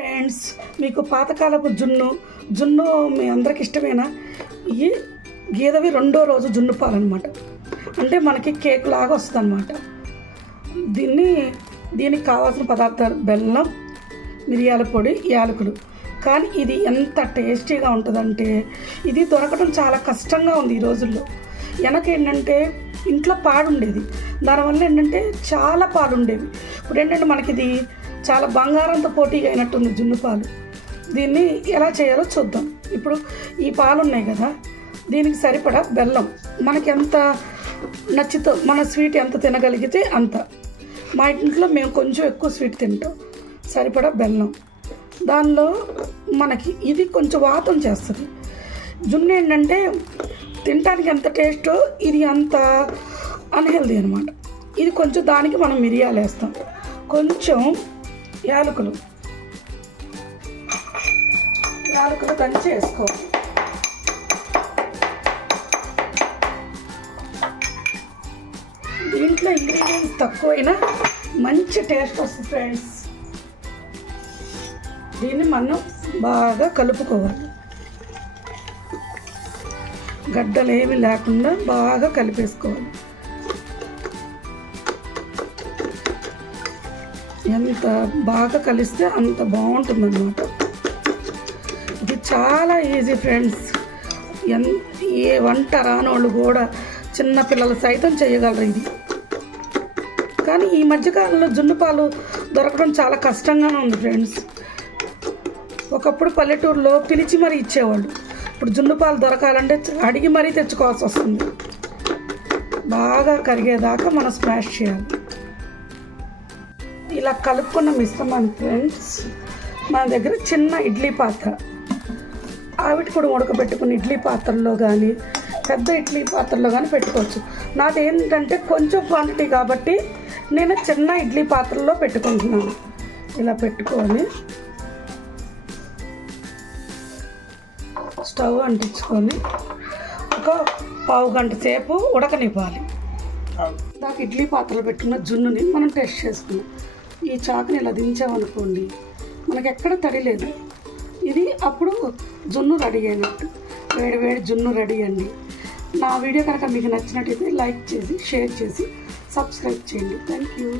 Friends, మీకు పాతకాలపు జున్ను మీ అందరికి ఇష్టమేనా? ఈ గీదవి రెండో రోజు జున్ను పాలు అనమాట. అంటే మనకి కేక్ లాగా వస్తుంది అనమాట. దీనికి కావాల్సిన పదార్థాలు బెల్లం, మిరియాల పొడి, యాలకులు. కానీ ఇది ఎంత టేస్టీగా ఉంటుందంటే ఇది దొరకడం చాలా కష్టంగా ఉంది ఈ రోజుల్లో. వెనకేంటంటే ఇంట్లో పాలు ఉండేది, దానివల్ల ఏంటంటే చాలా పాలు ఉండేవి. ఇప్పుడు ఏంటంటే మనకి ఇది చాలా బంగారంతో పోటీగా అయినట్టుంది జున్ను పాలు. దీన్ని ఎలా చేయాలో చూద్దాం. ఇప్పుడు ఈ పాలు ఉన్నాయి కదా, దీనికి సరిపడా బెల్లం, మనకి ఎంత నచ్చితో మన స్వీట్ ఎంత తినగలిగితే అంత. మా ఇంట్లో మేము కొంచెం ఎక్కువ స్వీట్ తింటాం. సరిపడా బెల్లం, దానిలో మనకి ఇది కొంచెం వాతం చేస్తుంది. జున్ను ఏంటంటే తినడానికి ఎంత టేస్టో ఇది అంత అన్హెల్దీ అనమాట. ఇది కొంచెం దానికి మనం మిరియాలు వేస్తాం, కొంచెం యాలకులు దంచి వేసుకోవాలి. దీంట్లో ఇంగ్రీడియంట్స్ తక్కువైనా మంచి టేస్ట్ వస్తుంది ఫ్రెండ్స్. దీన్ని మనం బాగా కలుపుకోవాలి, గడ్డలు ఏమి లేకుండా బాగా కలిపేసుకోవాలి. ఎంత బాగా కలిస్తే అంత బాగుంటుంది అన్నమాట. ఇది చాలా ఈజీ ఫ్రెండ్స్. ఏ వంట రానోళ్ళు కూడా చిన్నపిల్లలు సైతం చేయగలరు ఇది. కానీ ఈ మధ్యకాలంలో జున్ను పాలు దొరకడం చాలా కష్టంగానే ఉంది ఫ్రెండ్స్. ఒకప్పుడు పల్లెటూరులో పిలిచి మరీ ఇచ్చేవాళ్ళు. ఇప్పుడు జున్ను పాలు దొరకాలంటే అడిగి మరీ తెచ్చుకోవాల్సి వస్తుంది. బాగా కరిగేదాకా మనం స్మాష్ చేయాలి. ఇలా కలుపుకున్న మిశ్రమాన్ని ఫ్రెండ్స్ మన దగ్గర చిన్న ఇడ్లీ పాత్ర, ఆవిటి కూడా ఉడకబెట్టుకుని ఇడ్లీ పాత్రలో కానీ పెద్ద ఇడ్లీ పాత్రలో కానీ పెట్టుకోవచ్చు. నాది ఏంటంటే కొంచెం క్వాంటిటీ కాబట్టి నేను చిన్న ఇడ్లీ పాత్రలో పెట్టుకుంటున్నాను. ఇలా పెట్టుకొని స్టవ్ అంటించుకొని ఒక పావు గంట సేపు ఉడకనివ్వాలి. దాకా ఇడ్లీ పాత్రలో పెట్టుకున్న జున్నుని మనం టెస్ట్ చేసుకున్నాం. ఈ చాకుని ఇలా దించామనుకోండి, మనకి ఎక్కడ తడి లేదు. ఇది అప్పుడు జున్ను రెడీ అయినట్టు. వేడి జున్ను రెడీ అండి. నా వీడియో కనుక మీకు నచ్చినట్టయితే లైక్ చేసి, షేర్ చేసి, సబ్స్క్రైబ్ చేయండి. Thank you.